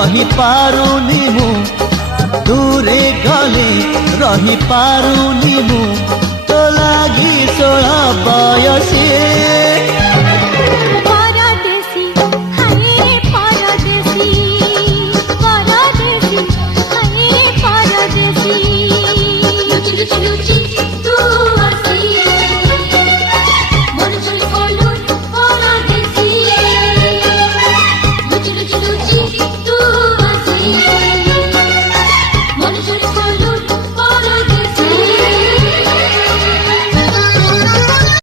रही पारुनी मु दूरे गले रही पारुनी मु तो लागी 16 बयसी